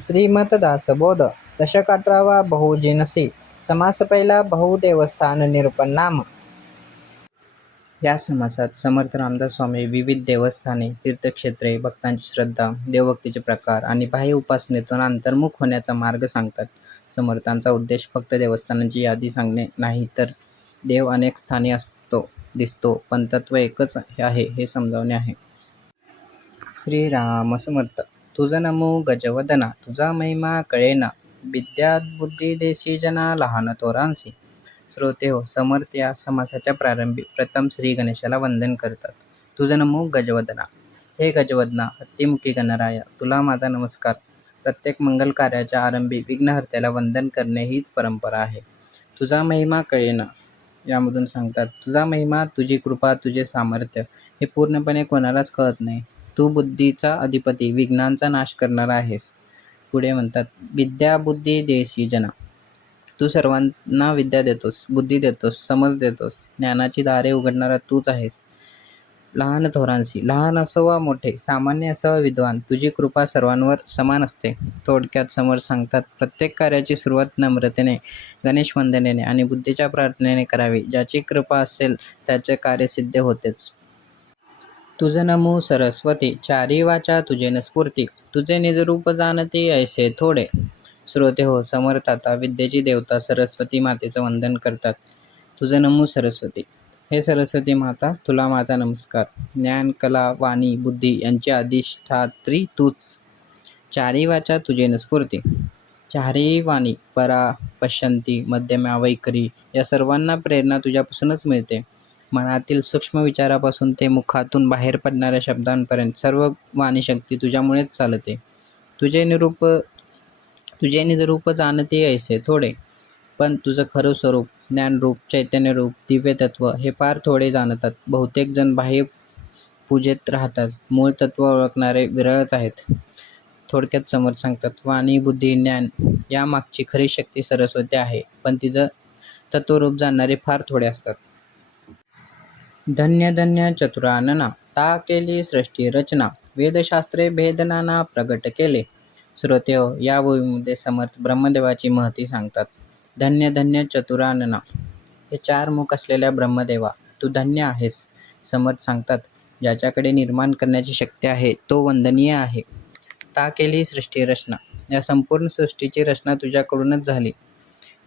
श्रीमतदासबोध दशक 18 बहुजिनसी समास पहिला बहुदेवस्थान निरूपण नाम. या समासात समर्थ रामदास स्वामी विविध देवस्थाने, तीर्थक्षेत्रे, भक्तांची श्रद्धा, देवभक्तीचे प्रकार आणि बाह्य उपासनेतून अंतर्मुख होण्याचा मार्ग सांगतात. समर्थांचा उद्देश फक्त देवस्थानांची यादी सांगणे नाही, तर देव अनेक स्थानी दिसतो, पण तत्व एकच आहे हे समजावणे आहे. श्रीराम समर्थ. तुझ नमो गजवदना, तुझा महिमा कळेना, विद्याबुद्धी देशी जना, लहान थोरांसी. श्रोते हो, समर्थ या समासाच्या प्रारंभी प्रथम श्री गणेशाला वंदन करतात. तुझ नमो गजवदना. हे गजवदना, हत्तीमुखी गणराया, तुला माझा नमस्कार. प्रत्येक मंगल कार्याच्या आरंभी विघ्नहर्त्याला वंदन करणे हीच परंपरा आहे. तुझा महिमा कळेना यामधून सांगतात, तुझा महिमा, तुझी कृपा, तुझे सामर्थ्य हे पूर्णपणे कोणालाच कळत नाही. तू बुद्धीचा अधिपती, विघ्नांचा नाश करणारा आहेस. पुढे म्हणतात, विद्या बुद्धी देशी जना. तू सर्वांना विद्या देतोस, बुद्धी देतोस, समज देतोस, ज्ञानाची दारे उघडणारा तूच आहेस. लहान थोरांशी, लहान असो वा मोठे, सामान्य असो वा विद्वान, तुझी कृपा सर्वांवर समान असते. थोडक्यात समर्थ सांगतात, प्रत्येक कार्याची सुरुवात नम्रतेने, गणेश वंदनेने आणि बुद्धीच्या प्रार्थनेने करावी. ज्याची कृपा असेल त्याचे कार्य सिद्ध होतेच. तुझ नमो सरस्वती, चारी वाचा तुझे न स्फूर्ती, तुझे निजरूप जाणते ऐसे थोडे. श्रोते हो, समर्थ आता विद्येची देवता सरस्वती मातेचं वंदन करतात. तुझ नमो सरस्वती. हे सरस्वती माता, तुला माझा नमस्कार. ज्ञान, कला, वाणी, बुद्धी यांची अधिष्ठात्री तूच. चारी वाचा तुझे न स्फूर्ती. चारही वाणी, परा, पश्यंती, मध्यमा, वैखरी या सर्वांना प्रेरणा तुझ्यापासूनच मिळते. मनातील सूक्ष्म विचारापासून ते मुखातून बाहेर पडणाऱ्या शब्दांपर्यंत सर्व वाणीशक्ती तुझ्यामुळेच चालते. तुझे निजरूप जाणते ऐसे थोडे. पण तुझं खरं स्वरूप, ज्ञानरूप, चैतन्यरूप, दिव्य तत्व हे फार थोडे जाणतात. बहुतेक जण बाह्य पूजेत राहतात, मूळ तत्व ओळखणारे विरळच आहेत. थोडक्यात समर्थ सांगतात, वाणी, बुद्धी, ज्ञान यामागची खरी शक्ती सरस्वती आहे, पण तिचं तत्वरूप जाणणारे फार थोडे असतात. धन्य धन्य चतुरानना, ता केली सृष्टी रचना, वेदशास्त्रे भेदनाना प्रगट केले. श्रोते हो, या ओळीमध्ये समर्थ ब्रह्मदेवाची महती सांगतात. धन्य धन्य चतुरानना. हे 4 मुख असलेल्या ब्रह्मदेवा, तू धन्य आहेस. समर्थ सांगतात, ज्याच्याकडे निर्माण करण्याची शक्ती आहे तो वंदनीय आहे. ता केली सृष्टी रचना. या संपूर्ण सृष्टीची रचना तुझ्याकडूनच झाली.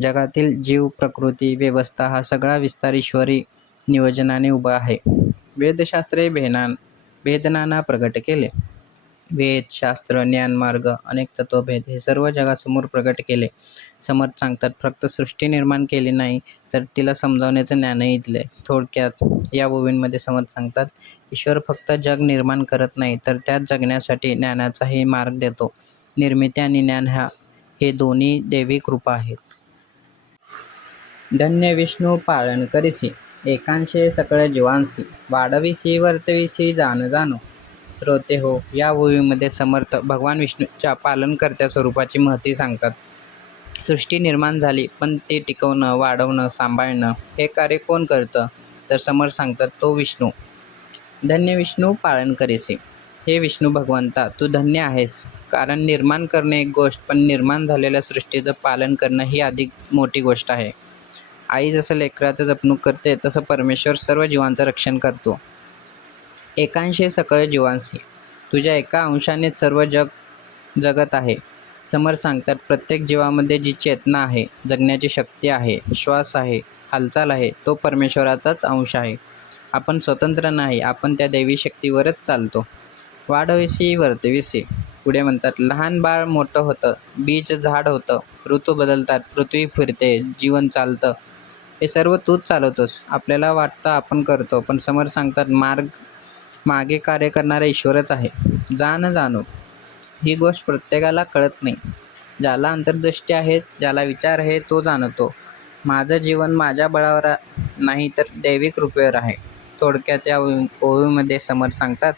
जगातील जीव, प्रकृती, व्यवस्था हा सगळा विस्तार ईश्वरी नियोजनाने उभा आहे. वेदशास्त्रे भेदनाना प्रगट केले. वेद, शास्त्र, ज्ञानमार्ग, अनेक तत्वभेद हे सर्व जगासमोर प्रगट केले. समर्थ सांगतात, फक्त सृष्टी निर्माण केली नाही, तर तिला समजावण्याचं ज्ञानही दिले. थोडक्यात या ओवींमध्ये समर्थ सांगतात, ईश्वर फक्त जग निर्माण करत नाही, तर त्यात जगण्यासाठी ज्ञानाचाही मार्ग देतो. निर्मिती आणि ज्ञान हे दोन्ही दैवी कृपा आहेत. धन्य विष्णू पालन करिसी, एकांशे सकळ जीवांसी, वाढविसी वर्तविसी जाण जाणो. श्रोते हो, या ओवीमध्ये समर्थ भगवान विष्णूच्या पालनकर्त्या स्वरूपाची महती सांगतात. सृष्टी निर्माण झाली, पण ती टिकवणं, वाढवणं, सांभाळणं हे कार्य कोण करतं? तर समर्थ सांगतात, तो विष्णू. धन्य विष्णू पालन करिसी. हे विष्णू भगवंता, तू धन्य आहेस. कारण निर्माण करणे एक गोष्ट, पण निर्माण झालेल्या सृष्टीचं पालन करणं ही अधिक मोठी गोष्ट आहे. आई जसं लेकराचं जपणूक करते, तसं परमेश्वर सर्व जीवांचं रक्षण करतो. एकांशे सकळ जीवांसी, तुझ्या एका अंशानेच सर्व जग जगत आहे. समर्थ सांगतात, प्रत्येक जीवामध्ये जी चेतना आहे, जगण्याची शक्ती आहे, श्वास आहे, हालचाल आहे, तो परमेश्वराचाच अंश आहे. आपण स्वतंत्र नाही, आपण त्या दैवी शक्तीवरच चालतो. वाढविसी वर्तविसी. पुढे म्हणतात, लहान बाळ मोठं होतं, बीज झाड होतं, ऋतू बदलतात, पृथ्वी फिरते, जीवन चालतं, हे सर्व तूच चालवतोस. आपल्याला वाटतं आपण करतो, पण समर्थ सांगतात, मागे कार्य करणारा ईश्वरच आहे. जाण जाणो. ही गोष्ट प्रत्येकाला कळत नाही. ज्याला अंतर्दृष्टी आहे, ज्याला विचार आहे, तो जाणतो. माझं जीवन माझ्या बळावर नाही, तर दैविक कृपेवर आहे. थोडक्यात या ओवीमध्ये समर्थ सांगतात,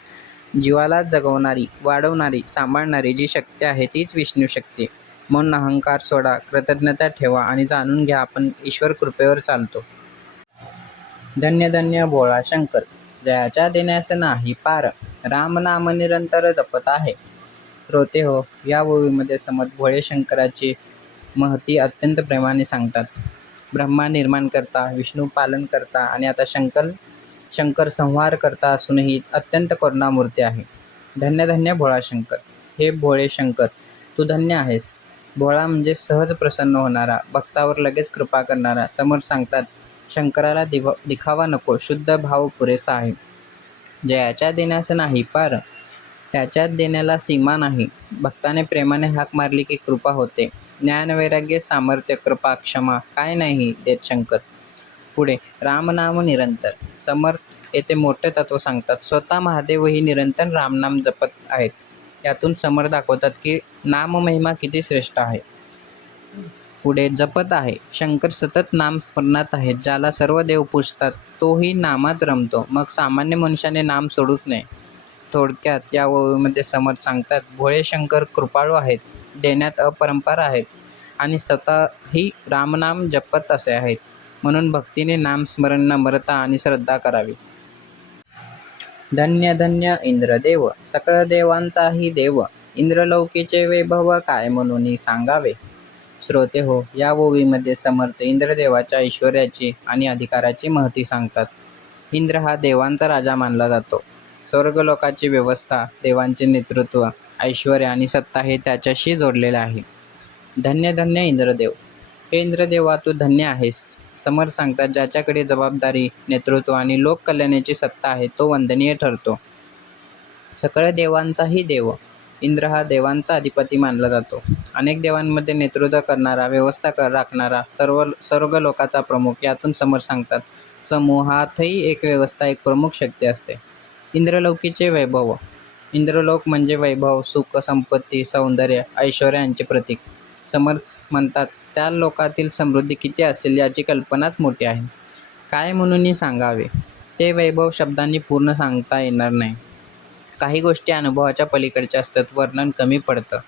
जीवाला जगवणारी, वाढवणारी, सांभाळणारी जी शक्ती आहे तीच विष्णू शक्ती. म्हणून अहंकार सोडा, कृतज्ञता ठेवा आणि जाणून घ्या, आपण ईश्वर कृपेवर चालतो. धन्य धन्य भोळा शंकर, जयाच्या देण्यास नाही पार, राम नाम निरंतर जपत आहे. श्रोते हो, या ओवीमध्ये समर्थ भोळे शंकराची महती अत्यंत प्रेमाने सांगतात. ब्रह्मा निर्माण करता, विष्णू पालन करता आणि आता शंकर संहार करता असूनही अत्यंत करुणामूर्ती आहे. धन्य धन्य भोळा शंकर. हे भोळे शंकर, तू धन्य आहेस. भोळा म्हणजे सहज प्रसन्न होणारा, भक्तावर लगेच कृपा करणारा. समर्थ सांगतात, शंकराला दिखावा नको, शुद्ध भाव पुरेसा आहे. जयाच्या देण्यास नाही पार, त्याच्यात देण्याला सीमा नाही. भक्ताने प्रेमाने हाक मारली की कृपा होते. ज्ञान वैराग्य सामर्थ्य कृपा क्षमा काय नाही देत शंकर. पुढे रामनाम निरंतर. समर्थ येथे मोठे तत्व सांगतात. स्वतः महादेवही निरंतर रामनाम जपत आहेत. यातून समर्थ दाखवतात की नाममहिमा किती श्रेष्ठ आहे. पुढे जपत आहे. शंकर सतत नाम स्मरणात आहेत. ज्याला सर्व देव पूजतात तोही नामात रमतो. मग सामान्य मनुष्याने नाम सोडूच नये. थोडक्यात या ओवीमध्ये समर्थ सांगतात, भोळे शंकर कृपाळू आहेत, देण्यात अपरंपार आहेत आणि स्वतःही रामनाम जपत असे आहेत. म्हणून भक्तीने नामस्मरण, नम्रता आणि श्रद्धा करावी. धन्य धन्य इंद्रदेव. सकळ देवांचाही देव, इंद्रलौकीचे वैभव काय म्हणून सांगावे. श्रोते हो, या ओवीमध्ये समर्थ इंद्रदेवाच्या ऐश्वर्याची आणि अधिकाराची महती सांगतात. इंद्र हा देवांचा राजा मानला जातो. स्वर्गलोकाची व्यवस्था, देवांचे नेतृत्व, ऐश्वर्य आणि सत्ता हे त्याच्याशी जोडलेले आहे. धन्य धन्य इंद्रदेव. हे इंद्रदेवा, तू धन्य आहेस. समर्थ सांगतात, ज्याच्याकडे जबाबदारी, नेतृत्व आणि लोककल्याणाची सत्ता आहे तो वंदनीय ठरतो. सकळ देवांचाही देव. इंद्र हा देवांचा अधिपती मानला जातो. अनेक देवांमध्ये नेतृत्व करणारा, व्यवस्था राखणारा, सर्व लोकाचा प्रमुख. यातून समर्थ सांगतात, समूहातही एक व्यवस्था, एक प्रमुख शक्ती असते. इंद्रलौकीचे वैभव. इंद्रलोक म्हणजे वैभव, सुख, संपत्ती, सौंदर्य, ऐश्वर्य यांचे प्रतीक. समर्थ म्हणतात, त्या लोकातील समृद्धी किती असेल याची कल्पनाच मोठी आहे. काय म्हणून सांगावे. ते वैभव शब्दांनी पूर्ण सांगता येणार नाही. काही गोष्टी अनुभवाच्या पलीकडच्या असतात, वर्णन कमी पडतं.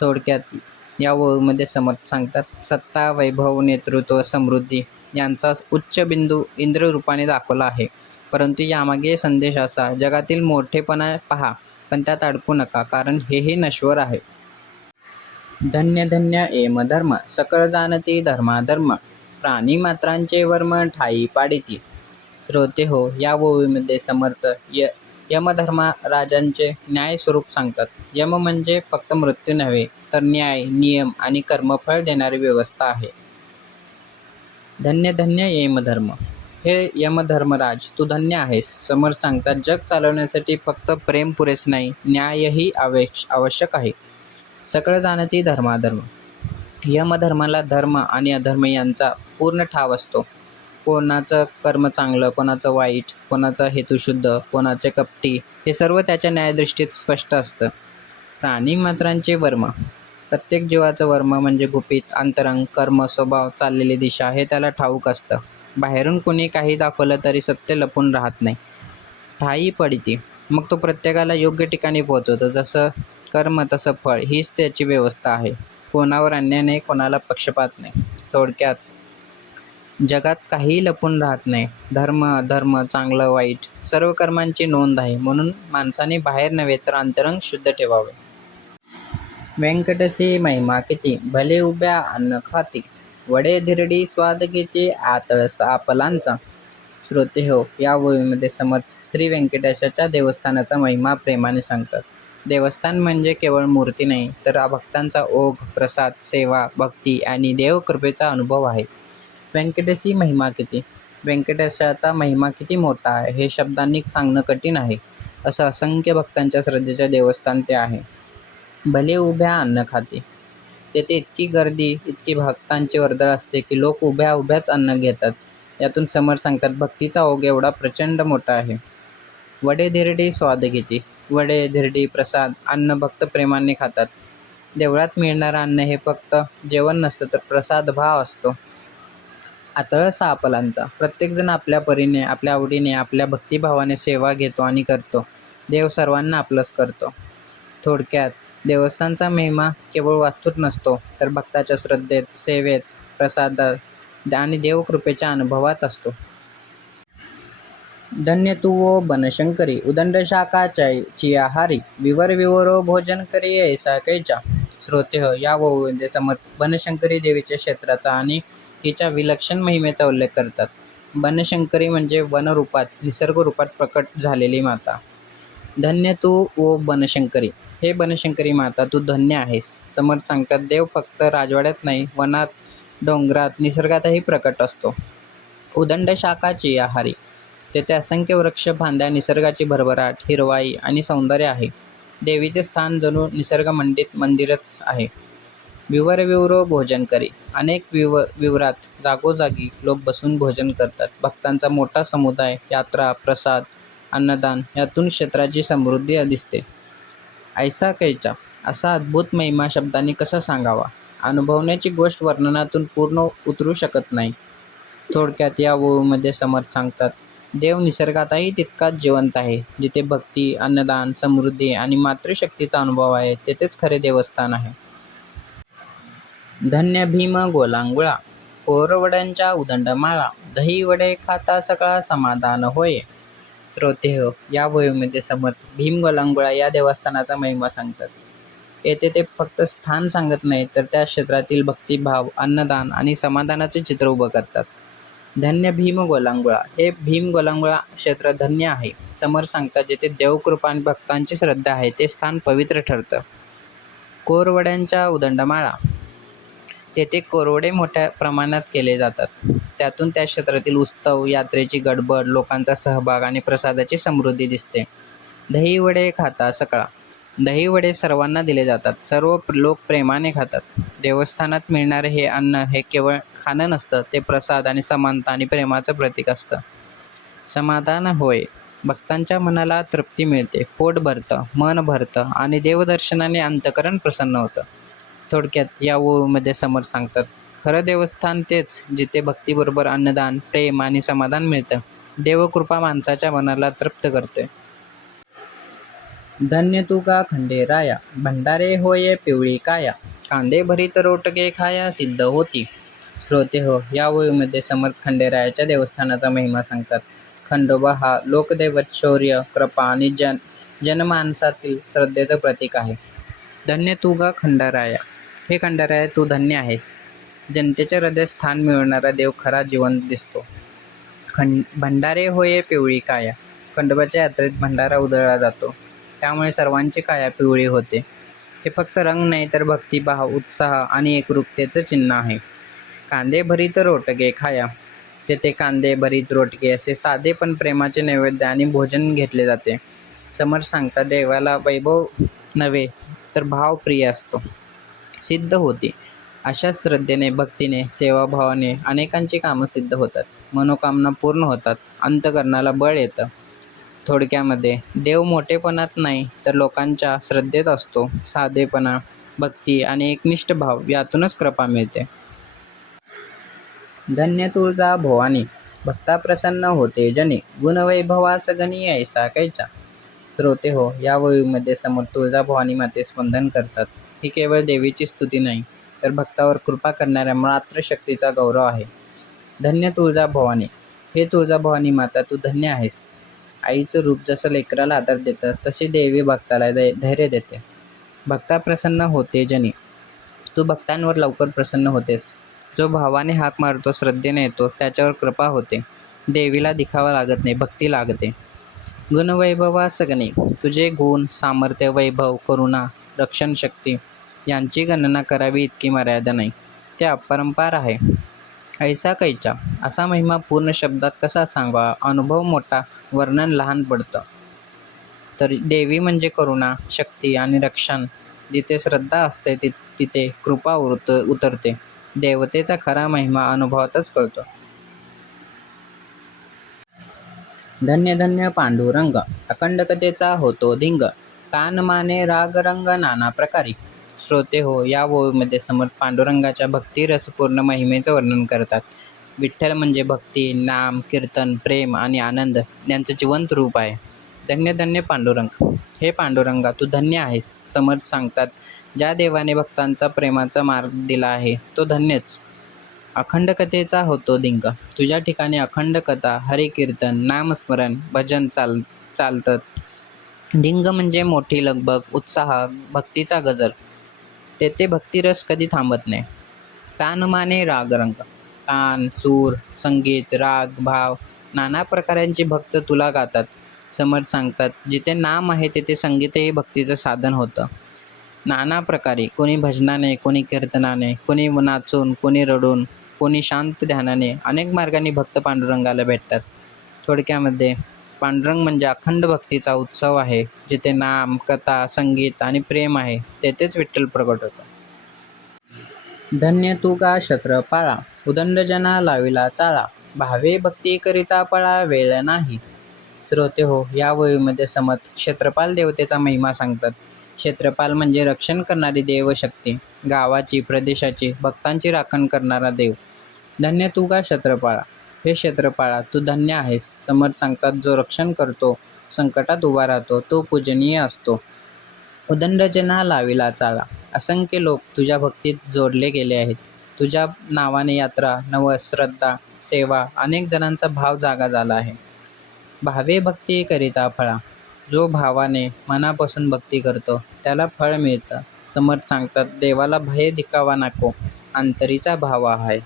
थोडक्यात या ओवीमध्ये समर्थ सांगतात, सत्ता, वैभव, नेतृत्व, समृद्धी यांचा उच्च बिंदू इंद्र रूपाने दाखवला आहे. परंतु यामागे संदेश असा, जगातील मोठेपणा पहा पण त्यात अडकू नका, कारण हेही नश्वर आहे. धन्य धन्य एमधर्म. सकळ जाणती धर्माधर्म, प्राणी मात्रांचे वर्म ठाई पाडिती. श्रोते हो, या ओवीमध्ये समर्थ यमधर्मराजांचे न्याय स्वरूप सांगतात. यम म्हणजे फक्त मृत्यू नव्हे, तर न्याय, नियम आणि कर्मफळ देणारी व्यवस्था आहे. धन्य धन्य यमधर्म. हे यमधर्मराज, तू धन्य आहेस. समर्थ सांगतात, जग चालवण्यासाठी फक्त प्रेम पुरेसे नाही, न्यायही आवश्यक आहे. सकळ जाणती धर्माधर्म. यमधर्माला धर्म आणि अधर्म यांचा पूर्ण ठाव असतो. कोणाचं कर्म चांगलं, कोणाचं वाईट, कोणाचा हेतू शुद्ध, कोणाचे कपटी, हे सर्व त्याच्या न्यायदृष्टीत स्पष्ट असतं. प्राणी मात्रांचे वर्म. प्रत्येक जीवाचं वर्म म्हणजे गुपित, अंतरंग, कर्म, स्वभाव, चाललेली दिशा हे त्याला ठाऊक असतं. बाहेरून कोणी काही दाखवलं तरी सत्य लपून राहत नाही. ठाई पडिती. मग तो प्रत्येकाला योग्य ठिकाणी पोहोचवतो. जसं कर्म तसं फळ, हीच त्याची व्यवस्था आहे. कोणावर अन्याय नाही, कोणाला पक्षपात नाही. थोडक्यात जगात काहीही लपून राहत नाही. धर्म, अधर्म, चांगलं वाईट सर्व कर्मांची नोंद आहे. म्हणून माणसाने बाहेर नव्हे तर अंतरंग शुद्ध ठेवावे. व्यंकटसी महिमा किती, भले उभ्या अन्न खाती, वडे धिरडी स्वाद घेते आतळस आपलांचा. श्रोते हो, या ओवीमध्ये समर्थ श्री व्यंकटेशाच्या देवस्थानाचा महिमा प्रेमाने सांगतात. देवस्थान म्हणजे केवळ मूर्ती नाही, तर भक्तांचा ओघ, प्रसाद, सेवा, भक्ती आणि देवकृपेचा अनुभव आहे. व्यंकटेशी महिमा किती. व्यंकटेशाचा महिमा किती मोठा आहे हे शब्दांनी सांगणं कठीण आहे. असं असंख्य भक्तांच्या श्रद्धेचे देवस्थान ते आहे. भले उभ्या अन्न खाते. तेथे इतकी गर्दी, इतकी भक्तांची वर्दळ असते की लोक उभ्या उभ्याच अन्न घेतात. यातून समर्थ सांगतात, भक्तीचा ओघ एवढा प्रचंड मोठा आहे. वडे धिरडी स्वाद घेते. वडे, धिरडी, प्रसाद, अन्न भक्त प्रेमाने खातात. देवळात मिळणारं अन्न हे फक्त जेवण नसतं, तर प्रसाद भाव असतो. आतळस आपलांचा. प्रत्येकजण आपल्या परीने, आपल्या आवडीने, आपल्या भक्तिभावाने सेवा घेतो आणि करतो. देव सर्वांना आपलंच करतो. थोडक्यात देवस्थानचा महिमा केवळ वास्तूत नसतो, तर भक्ताच्या श्रद्धेत, सेवेत, प्रसादात आणि देवकृपेच्या अनुभवात असतो. धन्य तू वो बनशंकरी उदंड शाखाची आहारी विवर विवरो भोजन करी ऐसा कैचा. श्रोते हो, या ओवीमध्ये समर्थ बनशंकरी देवीच्या क्षेत्राचा आणि तिच्या विलक्षण महिमेचा उल्लेख करतात. बनशंकरी म्हणजे वनरूपात निसर्ग रूपात प्रकट झालेली माता. धन्य तू ओ बनशंकरी, हे बनशंकरी माता तू धन्य आहेस. समर्थ सांगतात, देव फक्त राजवाड्यात नाही, वनात, डोंगरात, निसर्गातही प्रकट असतो. उदंड शाखाची आहारी, तेथे असंख्य वृक्ष, फांद्या, निसर्गाची भरभराट, हिरवाई आणि सौंदर्य आहे. देवीचे स्थान जणू निसर्गमंडित मंदिरच आहे. विवर विवरो भोजन करी, अनेक विवरात जागोजागी लोक बसून भोजन करतात. भक्तांचा मोठा समुदाय, यात्रा, प्रसाद, अन्नदान यातून क्षेत्राची समृद्धी दिसते. ऐसा कैचा, असा अद्भुत महिमा शब्दांनी कसा सांगावा. अनुभवण्याची गोष्ट वर्णनातून पूर्ण उतरू शकत नाही. थोडक्यात या ओवीमध्ये समर्थ सांगतात, देव निसर्गातही तितकाच जिवंत आहे. जिथे भक्ती, अन्नदान, समृद्धी आणि मातृशक्तीचा अनुभव आहे, तेथेच खरे देवस्थान आहे. धन्य भीम गोलांगुळा, कोरवड्यांच्या उदंड माळा, दही वडे खाता सकाळ समाधान होय. श्रोते हो, या ओवीमध्ये समर्थ भीम गोलांगुळा या देवस्थानाचा महिमा सांगतात. येथे ते फक्त स्थान सांगत नाही, तर त्या क्षेत्रातील भक्तिभाव, अन्नदान आणि समाधानाचे चित्र उभं करतात. धन्य भीम गोलांगुळा, हे भीम गोलांगुळा क्षेत्र धन्य आहे. समर्थ सांगतात, जेथे देवकृपा आणि भक्तांची श्रद्धा आहे, ते स्थान पवित्र ठरतं. कोरवड्यांच्या उदंडमाळा, तेथे कोरवडे मोठ्या प्रमाणात केले जातात. त्यातून त्या क्षेत्रातील उत्सव, यात्रेची गडबड, लोकांचा सहभाग आणि प्रसादाची समृद्धी दिसते. दही वडे खाता सकाळ, दही वडे सर्वांना दिले जातात. सर्व लोक प्रेमाने खातात. देवस्थानात मिळणारे हे अन्न हे केवळ खाणं नसतं, ते प्रसाद आणि समानता आणि प्रेमाचं प्रतीक असतं. समाधान होय, भक्तांच्या मनाला तृप्ती मिळते, पोट भरतं, मन भरतं आणि देवदर्शनाने अंतःकरण प्रसन्न होतं. थोडक्यात या ओवीमध्ये समर्थ सांगतात, खरं देवस्थान तेच जिथे भक्तीबरोबर अन्नदान, प्रेम आणि समाधान मिळतं. देवकृपा माणसाच्या मनाला तृप्त करते. धन्य तू का खंडेराया, भंडारे होये पिवळी काया, कांदे भरीत रोटके खाया सिद्ध होती. श्रोते हो, या ओवीमध्ये समर्थ खंडेरायाच्या देवस्थानाचा महिमा सांगतात. खंडोबा हा लोकदैवत, शौर्य, कृपा आणि जनमानसातील श्रद्धेचं प्रतीक आहे. धन्य तू गा खंडेराया, हे खंडेराया तू धन्य आहेस. जनतेच्या हृदयात स्थान मिळवणारा देव खरा जिवंत दिसतो. भंडारे होये पिवळी काया, खंडोबाच्या यात्रेत भंडारा उधळला जातो, त्यामुळे सर्वांची काया पिवळी होते. हे फक्त रंग नाही, तर भक्तिभाव, उत्साह आणि एकरूपतेचं चिन्ह आहे. कांदे भरीत रोटके खाया, तेथे कांदे भरीत रोटके असे साधे पण प्रेमाचे नैवेद्य आणि भोजन घेतले जाते. समर्थ सांगतात, देवाला वैभव नव्हे तर भाव प्रिय असतो. सिद्ध होते, अशा श्रद्धेने, भक्तीने, सेवाभावाने अनेकांची कामं सिद्ध होतात, मनोकामना पूर्ण होतात, अंतःकरणाला बळ येतं. थोडक्यामध्ये देव मोठेपणात नाही, तर लोकांच्या श्रद्धेत असतो. साधेपणा, भक्ती आणि एकनिष्ठ भाव यातूनच कृपा मिळते. धन्य तुळजा भवानी, भक्ता प्रसन्न होते जनी, गुणवैभवास गणी ऐसा कैचा. श्रोते हो, या ओवीमध्ये समर्थ तुळजाभवानी मातेस वंदन करतात. ही केवळ देवीची स्तुती नाही, तर भक्तावर कृपा करणाऱ्या मातृशक्तीचा गौरव आहे. धन्य तुळजाभवानी, हे तुळजाभवानी माता तू धन्य आहेस. आईचं रूप जसं लेकराला आदर देतं, तशी देवी भक्ताला धैर्य देते. भक्ता प्रसन्न होते जनी, तू भक्तांवर लवकर प्रसन्न होतेस. जो भावाने हाक मारतो, श्रद्धेने येतो, त्याच्यावर कृपा होते. देवीला दिखावा लागत नाही, भक्ती लागते. गुणवैभवास गणी, तुझे गुण, सामर्थ्य, वैभव, करुणा, रक्षणशक्ती यांची गणना करावी इतकी मर्यादा नाही, ते अपरंपार आहे. ऐसा कैचा, असा महिमा पूर्ण शब्दात कसा सांगावा. अनुभव मोठा, वर्णन लहान पडतं. तर देवी म्हणजे करुणा, शक्ती आणि रक्षण. जिथे श्रद्धा असते तिथे कृपा उतरते. देवतेचा खरा महिमा अनुभवातच कळतो. धन्य धन्य पांडुरंग, अखंड कथेचा होतो धिंग, तान माने राग रंग नाना प्रकारी. श्रोते हो, या ओवीमध्ये समर्थ पांडुरंगाच्या भक्ती रसपूर्ण महिमेचं वर्णन करतात. विठ्ठल म्हणजे भक्ती, नाम, कीर्तन, प्रेम आणि आनंद यांचं जिवंत रूप आहे. धन्य धन्य पांडुरंग, हे पांडुरंगा तू धन्य आहेस. समर्थ सांगतात, ज्या देवाने भक्तांचा प्रेमाचा मार्ग दिला आहे, तो धन्यच. अखंड कथेचा होतो दिंग. तुझ्या ठिकाणी अखंड कथा, हरिकीर्तन, नामस्मरण, भजन चालतं. दिंग म्हणजे मोठी लगबग, उत्साह, भक्तीचा गजर. तेथे भक्तिरस कधी थांबत नाही. तानमाने रागरंग, तान, सूर, संगीत, राग, भाव, नाना प्रकारांची भक्त तुला गातात. समर्थ सांगतात, जिथे नाम आहे तिथे संगीतही भक्तीचं साधन होतं. नाना प्रकारे, कोणी भजनाने, कोणी कीर्तनाने, कोणी नाचून, कोणी रडून, कोणी शांत ध्यानाने, अनेक मार्गांनी भक्त पांडुरंगाला भेटतात. थोडक्यामध्ये पांडुरंग म्हणजे अखंड भक्तीचा उत्सव आहे. जिथे नाम, कथा, संगीत आणि प्रेम आहे तेथेच विठ्ठल प्रकट होतो. धन्य तू का क्षत्रपाळा, उदंड जना लाविला चाळा, भावे भक्ती करिता पळा वेळ नाही. श्रोते हो, या ओळीमध्ये समर्थ क्षेत्रपाल देवतेचा महिमा सांगतात. क्षेत्रपाल म्हणजे रक्षण करणारी देवशक्ती, गावाची, प्रदेशाची, भक्तांची राखण करणारा देव. धन्य तू का क्षेत्रपाळा, हे क्षेत्रपाळा तू धन्य आहेस. समर्थ सांगतात, जो रक्षण करतो, संकटात उभा राहतो, तो पूजनीय असतो. उदंड जना लाविला चाळा, असंख्य लोक तुझ्या भक्तीत जोडले गेले आहेत. तुझ्या नावाने यात्रा, नवस, श्रद्धा, सेवा, अनेक जणांचा भाव जागा झाला आहे. भावे भक्ती करिता फळा, जो भावाने मनापासून भक्ती करतो त्याला फळ मिळतं. समर्थ सांगतात, देवाला भय दिखावा नको, अंतरीचा भाव आहे.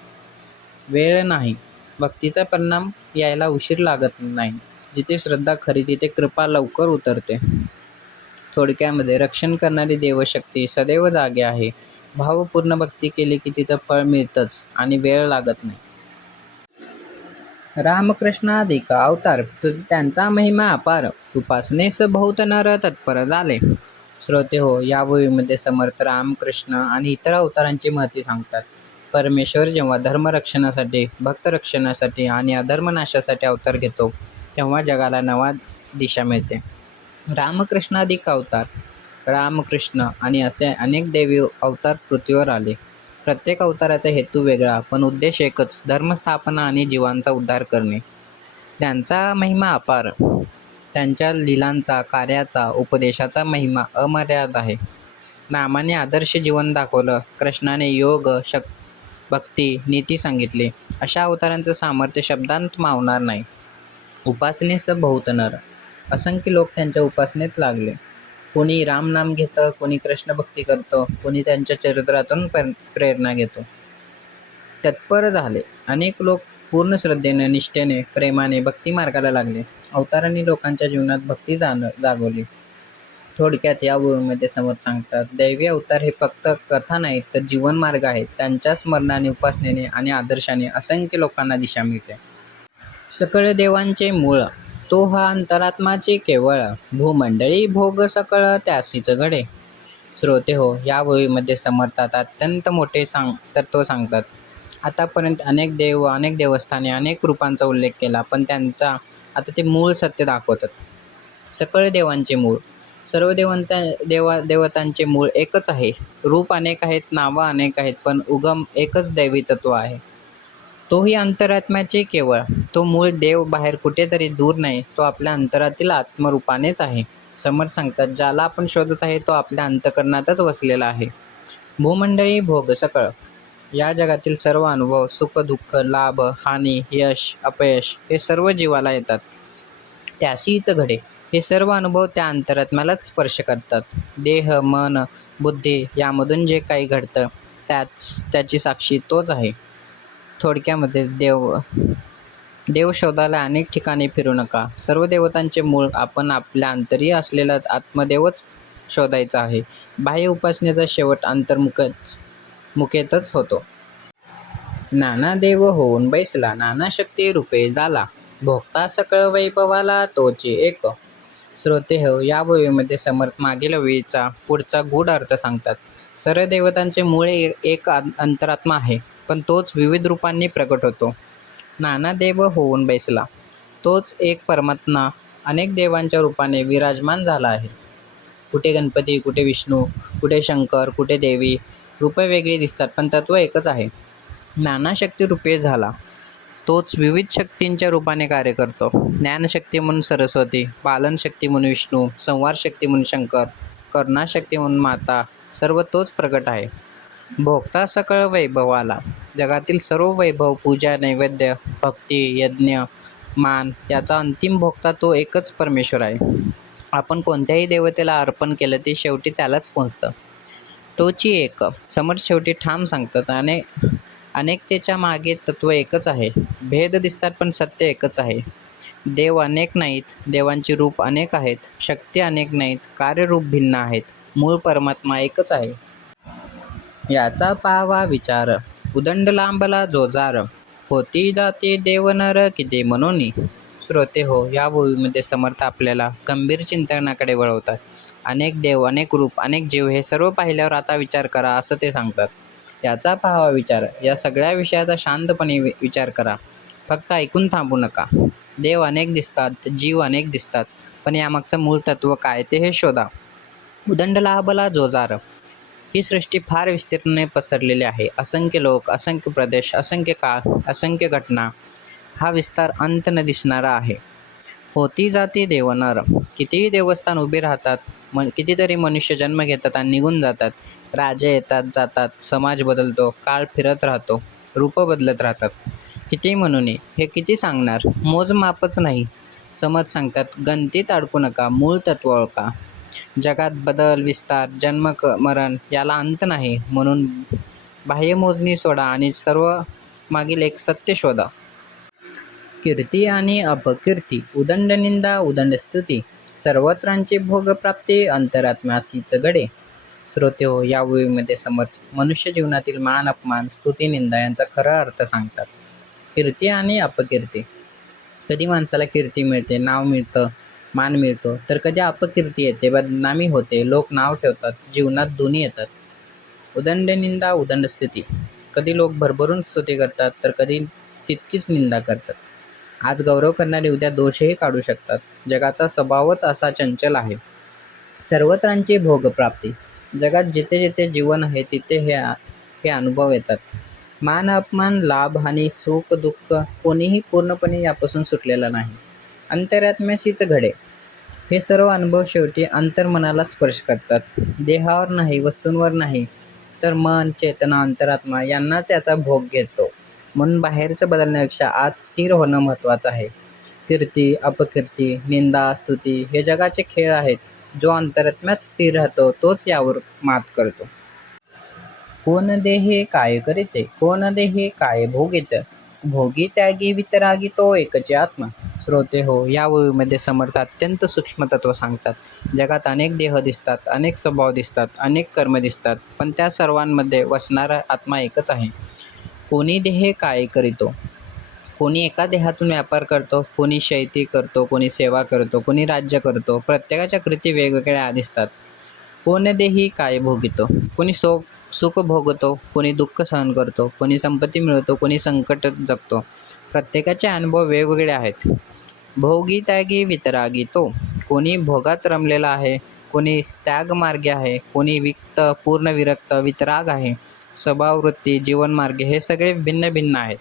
वेळ नाही, भक्तीचा परिणाम यायला उशीर लागत नाही. जिथे श्रद्धा खरी तिथे कृपा लवकर उतरते. थोडक्यामध्ये रक्षण करणारी देवशक्ती सदैव जागे आहे. भावपूर्ण भक्ती केली की तिचं फळ मिळतंच आणि वेळ लागत नाही. रामकृष्णाधिक अवतार, त्यांचा महिमा अपार, उपासनेस बहुत नर तत्पर झाले. श्रोते हो, या ओळीमध्ये समर्थ रामकृष्ण आणि इतर अवतारांची महती सांगतात. परमेश्वर जेव्हा धर्मरक्षणासाठी, भक्तरक्षणासाठी आणि अधर्मनाशासाठी अवतार घेतो तेव्हा जगाला नवा दिशा मिळते. रामकृष्णाधिक अवतार, रामकृष्ण आणि असे अनेक देवी अवतार पृथ्वीवर आले. प्रत्येक अवताराचा हेतू वेगळा पण उद्देश एकच, धर्मस्थापना आणि जीवांचा उद्धार करणे. त्यांचा महिमा अपार, त्यांच्या लीलांचा, कार्याचा, उपदेशाचा महिमा अमर्याद आहे. रामाने आदर्श जीवन दाखवलं, कृष्णाने योग, भक्ती, नीती सांगितली. अशा अवतारांचं सामर्थ्य शब्दांत मावणार नाही. उपासनेस बहुत नर, असंख्य लोक त्यांच्या उपासनेत लागले. कोणी रामनाम घेतं, कोणी कृष्ण भक्ती करतं, कोणी त्यांच्या चरित्रातून प्रेरणा घेतो. तत्पर झाले. अनेक लोक पूर्ण श्रद्धेने, निष्ठेने, प्रेमाने भक्ती मार्गाला लागले. अवतारांनी लोकांच्या जीवनात भक्ती जागवली. थोडक्यात या ओळीमध्ये समर्थ सांगतात, दैवी अवतार हे फक्त कथा नाहीत तर जीवनमार्ग आहेत. त्यांच्या स्मरणाने, उपासनेने आणि आदर्शाने असंख्य लोकांना दिशा मिळते. सकळ देवांचे मूळ, तो हा अंतरात्माचे केवळ, भूमंडळी भोग सकळ त्यासीच घडे. श्रोते हो, या ओळीमध्ये समर्थात अत्यंत मोठे तत्त्व सांगतात. आतापर्यंत अनेक देव, अनेक देवस्थाने, अनेक रूपांचा उल्लेख केला, पण त्यांचा आता ते मूळ सत्य दाखवतात. सकळ देवांचे मूळ, सर्व देवतांचे मूळ एकच आहे. रूप अनेक आहेत, नावं अनेक आहेत, पण उगम एकच दैवी तत्व आहे. तोही अंतरात्म्याचे केवळ, तो मूळ देव बाहेर कुठेतरी दूर नाही, तो आपल्या अंतरातील आत्मरूपानेच आहे. समर्थ सांगतात, ज्याला आपण शोधत आहे तो आपल्या अंतःकरणातच वसलेला आहे. भूमंडळी भोग सकळ, या जगातील सर्व अनुभव, सुख, दुःख, लाभ, हानी, यश, अपयश हे सर्व जीवाला येतात. त्यासीच घडे, हे सर्व अनुभव त्या अंतरात्म्यालाच स्पर्श करतात. देह, मन, बुद्धी यामधून जे काही घडतं त्याची साक्षी तोच आहे. थोडक्यामध्ये देव शोधायला अनेक ठिकाणी फिरू नका. सर्व देवतांचे मूळ आपण आपल्या अंतरी असलेला आत्मदेवच शोधायचा आहे. बाह्य उपासनेचा शेवट अंतर्मुखेतच होतो. नाना देव होऊन बैसला, नाना शक्ती रूपे झाला, भोगता सकळ वैभवाला तोचे एक. श्रोते हो, या ओळीमध्ये समर्थ मागील ओळीचा पुढचा गूढ अर्थ सांगतात. सर्व देवतांचे मूळ एक अंतरात्मा आहे, पण तोच विविध रूपांनी प्रकट होतो. नाना देव होऊन बैसला, तोच एक परमात्मा अनेक देवांच्या रूपाने विराजमान झाला आहे. कुठे गणपती, कुठे विष्णू, कुठे शंकर, कुठे देवी. रूपे वेगळी दिसतात पण तत्व एकच आहे. नाना शक्ती रूपे झाला, तोच विविध शक्तींच्या रूपाने कार्य करतो. ज्ञानशक्ती म्हणून सरस्वती, पालनशक्ती म्हणून विष्णू, संहारशक्ती म्हणून शंकर, करुणाशक्ती म्हणून माता, सर्व तोच प्रकट आहे. भोगता सकळ वैभवाला. जगातील सर्व वैभव, पूजा, नैवेद्य, भक्ती, यज्ञ, मान याचा अंतिम भोगता तो एकच परमेश्वर आहे. आपण कोणत्याही देवतेला अर्पण केलं ते शेवटी त्यालाच पोचतं. तोची एक. समर्थ शेवटी ठाम सांगतात, अनेकतेच्या मागे तत्त्व एकच आहे. भेद दिसतात पण सत्य एकच आहे. देव अनेक नाहीत, देवांची रूप अनेक आहेत. शक्ती अनेक नाहीत, कार्यरूप भिन्न आहेत. मूळ परमात्मा एकच आहे. याचा पाहावा विचार. उदंड लांबला जो जार, होती जाती देव नर किती म्हणूनी. श्रोते हो, या ओवीमध्ये समर्थ आपल्याला गंभीर चिंतनाकडे वळवतात. अनेक देव, अनेक रूप, अनेक जीव हे सर्व पाहिल्यावर आता विचार करा असं ते सांगतात. याचा पाहावा विचार. या सगळ्या विषयाचा शांतपणे विचार करा. फक्त ऐकून थांबू नका. देव अनेक दिसतात, जीव अनेक दिसतात, पण यामागचं मूळ तत्त्व काय ते हे शोधा. उदंड लाभला जो जार. ही सृष्टी फार विस्तीर्णाने पसरलेली आहे. असंख्य लोक, असंख्य प्रदेश, असंख्य काळ, असंख्य घटना. हा विस्तार अंत न दिसणारा आहे. होती जाती देव नर. कितीही देवस्थान उभी राहतात, कितीतरी मनुष्य जन्म घेतात आणि निघून जातात. राजे येतात जातात, समाज बदलतो, काळ फिरत राहतो, रूप बदलत राहतात. किती म्हणून हे किती सांगणार, मोजमापच नाही. समज सांगतात, गणतीत अडकू नका, मूळ तत्व ओळखा. जगात बदल, विस्तार, जन्म, मरण याला अंत नाही. म्हणून बाह्य मोजणी सोडा आणि सर्व मागील एक सत्य शोधा. कीर्ती आणि अपकीर्ती, उदंड निंदा, उदंड स्तुती, सर्वत्रांची भोगप्राप्ती, अंतरात्म्यासीच घडे. श्रोते हो, या ओवीमध्ये समर्थ मनुष्य जीवनातील मान, अपमान, स्तुती, निंदा यांचा खरा अर्थ सांगतात. कीर्ती आणि अपकीर्ती. कधी माणसाला कीर्ती मिळते, नाव मिळतं, मान मिळतो, तर कधी अपकीर्ती येते, बदनामी होते, लोक नाव ठेवतात, जीवनात दोन्ही येतात. उदंड निंदा, उदंड स्तुती. कधी लोक भरभरून स्तुती करतात, तर कधी तितकीच निंदा करतात. आज गौरव करणारे उद्या दोषही काढू शकतात. जगाचा स्वभावच असा चंचल आहे. सर्वत्रांची भोगप्राप्ती. जगात जिथे जिथे जीवन आहे तिथे हे अनुभव येतात. मान, अपमान, लाभ, हानी, सुख, दुःख, कोणीही पूर्णपणे यापासून सुटलेला नाही. अंतरात्म्याशीच घडे. हे सर्व अनुभव शेवटी अंतर्मनाला स्पर्श करतात. देहावर नाही, वस्तूंवर नाही, तर मन, चेतना, अंतरात्मा यांनाच याचा भोग घेतो. म्हणून बाहेरचं बदलण्यापेक्षा आज स्थिर होणं महत्त्वाचं आहे. कीर्ती, अपकीर्ती, निंदा, स्तुती हे जगाचे खेळ आहेत. जो अंतरात्म्यात स्थिर राहतो तोच यावर मात करतो. कोण देहे काय करीते, कोण देहे काय भोगीत, भोगी त्यागी वितरागी तो एकच आत्मा. श्रोते हो, या ओवीमध्ये समर्थ अत्यंत सूक्ष्म तत्व सांगतात. जगात अनेक देह दिसतात, अनेक स्वभाव दिसतात, अनेक कर्म दिसतात, पण त्या सर्वांमध्ये वसणारा आत्मा एकच आहे. कोणी देहे काय करीतो. कोणी एका देहातून व्यापार करतो, कोणी शैती करतो, कोणी सेवा करतो, कोणी राज्य करतो. प्रत्येकाच्या कृती वेगवेगळ्या दिसतात. कोण देही काय भोगितो. कोणी सुख भोगतो, कोणी दुःख सहन करतो, कोणी संपत्ती मिळवतो, कोणी संकट जगतो. प्रत्येकाचे अनुभव वेगवेगळे आहेत. भोगी त्यागी वितरागी तो. कोणी भोगात रमलेला आहे, कोणी त्यागमार्गी आहे, कोणी विक्त, पूर्ण विरक्त, वितराग आहे. स्वभाववृत्ती, जीवनमार्ग हे सगळे भिन्न भिन्न आहेत.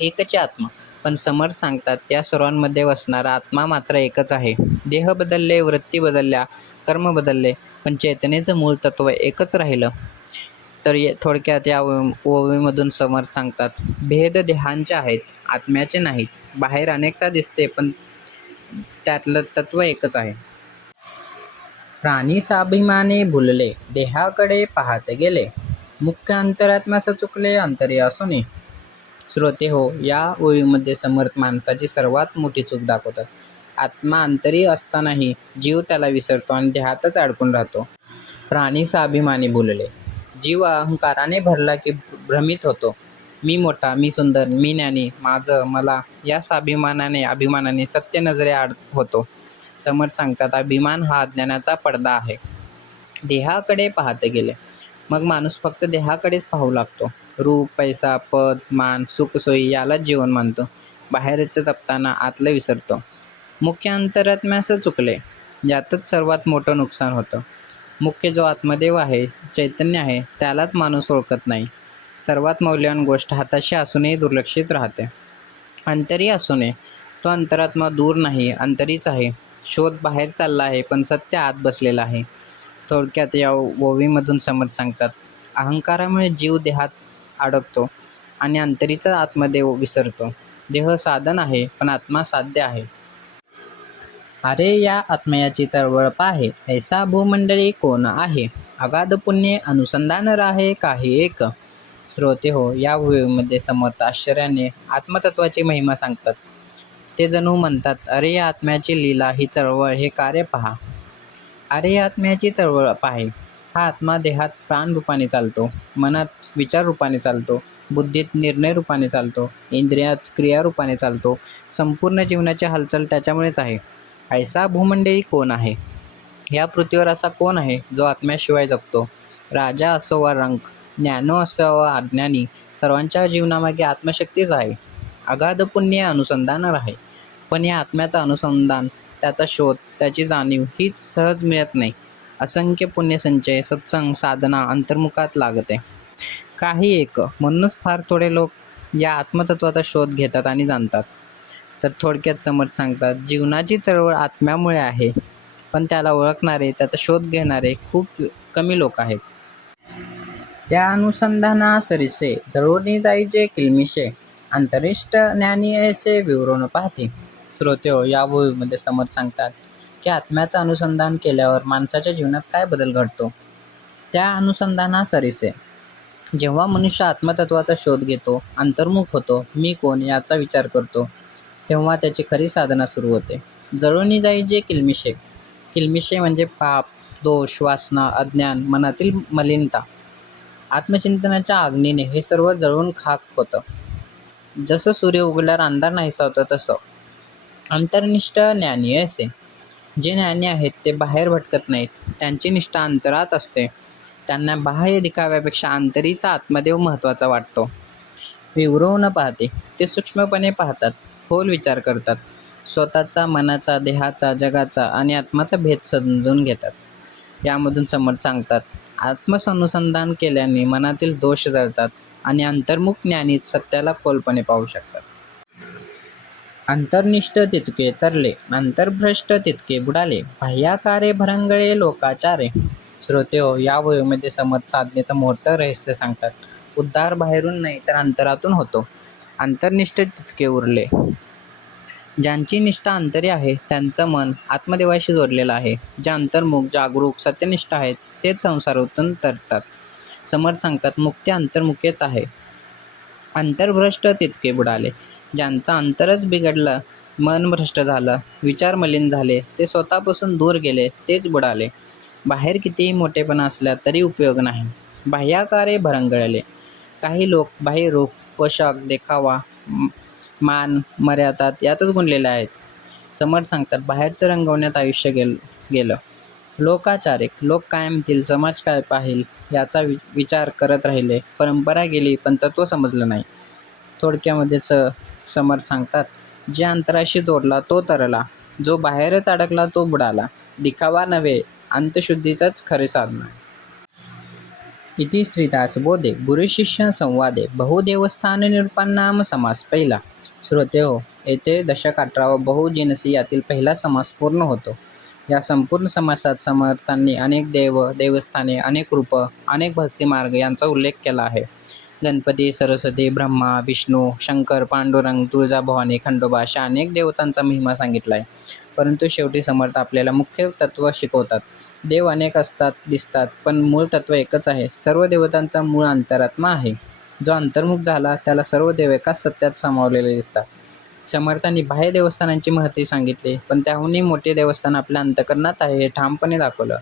एकच आत्मा. पण समर्थ सांगतात, या सर्वांमध्ये वसणारा आत्मा मात्र एकच आहे. देह बदलले, वृत्ती बदलल्या, कर्म बदलले, पण चेतनेचं मूळ तत्व एकच राहिलं. तर थोडक्यात या ओवीमधून समर्थ सांगतात, भेद देहांचे आहेत, आत्म्याचे नाहीत. बाहेर अनेकता दिसते, पण त्यातलं तत्व एकच आहे. प्राणी स्वाभिमाने भुलले, देहाकडे पाहत गेले, मुख्य अंतरात्म्यास चुकले, अंतरी असूनी. श्रोते हो, या ओवीमध्ये समर्थ माणसाची सर्वात मोठी चूक दाखवतात. आत्मा अंतरी असतानाही जीव त्याला विसरतो आणि देहातच अडकून राहतो. प्राणी स्वाभिमानी भुलले. जीव अहंकाराने भरला की भ्रमित होतो. मी मोठा, मी सुंदर, मी ज्ञानी, माझं, मला या अभिमानाने सत्य नजरे आड होतो. समर्थ सांगतात, अभिमान हा अज्ञानाचा पडदा आहे. देहाकडे पाहत गेले. मग माणूस फक्त देहाकडेच पाहू लागतो. रूप, पैसा, पद, मान, सुखसोयी यालाच जीवन मानतो. बाहेरचं जपताना आतलं विसरतो. मुख्य अंतरात्म्यास चुकले. यातच सर्वात मोठं नुकसान होतं. मुख्य जो आत्मदेव आहे, चैतन्य आहे, त्यालाच माणूस ओळखत नाही. सर्वात मौल्यवान गोष्ट हाताशी असूनही दुर्लक्षित राहते. अंतरी असू नये. तो अंतरात्मा दूर नाही, अंतरीच आहे. शोध बाहेर चालला आहे, पण सत्य आत बसलेला आहे. थोडक्यात या ओवीमधून समर्थ सांगतात, अहंकारामुळे जीव देहात अडकतो आणि अंतरीचा आत्मदेव विसरतो. देह साधन आहे पण आत्मा साध्य आहे. अरे या आत्मयाची चळवळ पाहे, ऐसा भूमंडळी कोण आहे. अगाध पुण्य अनुसंधान राहे काही एक. श्रोते हो, या भूमीमध्ये समर्थ आश्चर्याने आत्मतत्वाची महिमा सांगतात. ते जणू म्हणतात, अरे या आत्म्याची लीला, ही चळवळ, हे कार्य पहा. अरे या आत्म्याची चळवळ पाहे. हा आत्मा देहात प्राण रूपाने चालतो, मनात विचार रूपाने चालतो, बुद्धीत निर्णय रूपाने चालतो, इंद्रियात क्रिया रूपाने चालतो. संपूर्ण जीवनाची हालचाल त्याच्यामुळेच आहे. ऐसा भूमंडळी कोण आहे. या पृथ्वीवर असा कोण आहे जो आत्म्याशिवाय जगतो. राजा असो वा रंक, ज्ञानो असो वा अज्ञानी, सर्वांच्या जीवनामागे आत्मशक्तीच आहे. अगाध पुण्य अनुसंधान आहे. पण या आत्म्याचा अनुसंधान, त्याचा शोध, त्याची जाणीव हीच सहज मिळत नाही. असंख्य पुण्यसंचय, सत्संग, साधना अंतर्मुखात लागते. काही एक, म्हणूनच फार थोडे लोक या आत्मतत्वाचा शोध घेतात आणि जाणतात. तर थोडक्यात समर्थ सांगतात, जीवनाची चळवळ आत्म्यामुळे आहे, पण त्याला ओळखणारे, त्याचा शोध घेणारे खूप कमी लोक आहेत. त्या अनुसंधाना सरिसे जळूनी जाईचे किलमिशे, अंतरिष्ट ज्ञानी ऐसे विवरून पाहते. श्रोते हो, या भूमीमध्ये समर्थ सांगतात की आत्म्याचं अनुसंधान केल्यावर माणसाच्या जीवनात काय बदल घडतो. त्या अनुसंधाना सरिसे, जेव्हा मनुष्य आत्मतत्वाचा शोध घेतो, अंतर्मुख होतो, मी कोण याचा विचार करतो, तेव्हा त्याची खरी साधना सुरू होते. जळूनी जाईचे किलमिशे. किलमिशे म्हणजे पाप, दोष, वासना, अज्ञान, मनातील मलिनता. आत्मचिंतनाच्या अग्नीने हे सर्व जळून खाक होतं. जसं सूर्य उगवल्यावर अंधार नाहीसा होतं, तसं अंतर्निष्ठ ज्ञानी असे. जे ज्ञानी आहेत ते बाहेर भटकत नाहीत, त्यांची निष्ठा अंतरात असते. त्यांना बाह्य दिखाव्यापेक्षा आंतरीचा आत्मदेव महत्त्वाचा वाटतो. विवरून पाहते, ते सूक्ष्मपणे पाहतात, खोल विचार करतात, स्वतःचा, मनाचा, देहाचा, जगाचा आणि आत्माचा भेद समजून घेतात. यामधून समर्थ सांगतात, आत्मसंनुसंधान केल्याने मनातील दोष जळतात आणि अंतर्मुख ज्ञानी सत्याला खोलपणे पाहू शकतात. अंतर्निष्ठ तितके तरले, अंतर्भ्रष्ट तितके बुडाले, बाह्याकारे भरंगळे लोकाचारे. श्रोते हो, या भूमीमध्ये समर्थ साधनेचं मोठं रहस्य सांगतात. उद्धार बाहेरून नाही तर अंतरातून होतो. अंतर्निष्ठ तितके उरले. ज्यांची निष्ठा अंतरी आहे, त्यांचं मन आत्मदेवाशी जोडलेलं आहे. जे अंतर्मुख, जागरूक, सत्यनिष्ठ आहेत, तेच संसारातून तरतात. समर्थ सांगतात, मुक्ती अंतर्मुखेत आहे. अंतर्भ्रष्ट तितके बुडाले. ज्यांचं अंतरच बिघडलं, मन भ्रष्ट झालं, विचार मलिन झाले, ते स्वतःपासून दूर गेले, तेच बुडाले. बाहेर कितीही मोठेपणा असला तरी उपयोग नाही. बाह्याकारे भरंगळले. काही लोक बाह्य रूप, पोशाख, देखावा, मान, मर्यादा यातच गुंतलेले आहेत. समर्थ सांगतात, बाहेरचं रंगवण्यात आयुष्य गेलं. लोकाचारिक, लोक काय म्हणतील, समाज काय पाहिल याचा विचार करत राहिले. परंपरा गेली पण तत्त्व समजलं नाही. थोडक्यामध्ये समर्थ सांगतात, जे अंतराशी जोडला तो तरला, जो बाहेरच अडकला तो बुडाला. दिखावा नव्हे, अंतशुद्धीचंच खरे साधना. इति श्रीदासबोधे गुरुशिष्य संवादे बहुदेवस्थान निरूपणाम समास पहिला. श्रोते हो, येथे दशक 18 बहुजिनसी यातील पहिला समास पूर्ण होतो. या संपूर्ण समासात समर्थांनी अनेक देवस्थाने, अनेक रूप, अनेक भक्तिमार्ग यांचा उल्लेख केला आहे. गणपती, सरस्वती, ब्रह्मा, विष्णू, शंकर, पांडुरंग, तुळजाभवानी, खंडोबा अशा अनेक देवतांचा महिमा सांगितला आहे. परंतु शेवटी समर्थ आपल्याला मुख्य तत्त्व शिकवतात. देव अनेक असतात, दिसतात, पण मूळ तत्त्व एकच आहे. सर्व देवतांचा मूळ अंतरात्मा आहे. जो अंतर्मुख झाला त्याला सर्व देव एकाच सत्यात सामावलेले दिसतात. समर्थांनी बाह्य देवस्थानांची महती सांगितली, पण त्याहूनही मोठे देवस्थान आपल्या अंतःकरणात आहे हे ठामपणे दाखवलं.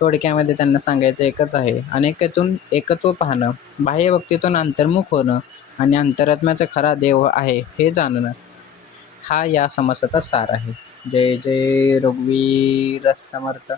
थोडक्यामध्ये त्यांना सांगायचं एकच आहे, अनेकातून एकत्व पाहणं, बाह्य भक्तीतून अंतर्मुख होणं आणि अंतरात्म्याचा खरा देव आहे हे जाणणं, हा या समासाचा सार आहे. जय जय रघुवीर समर्थ.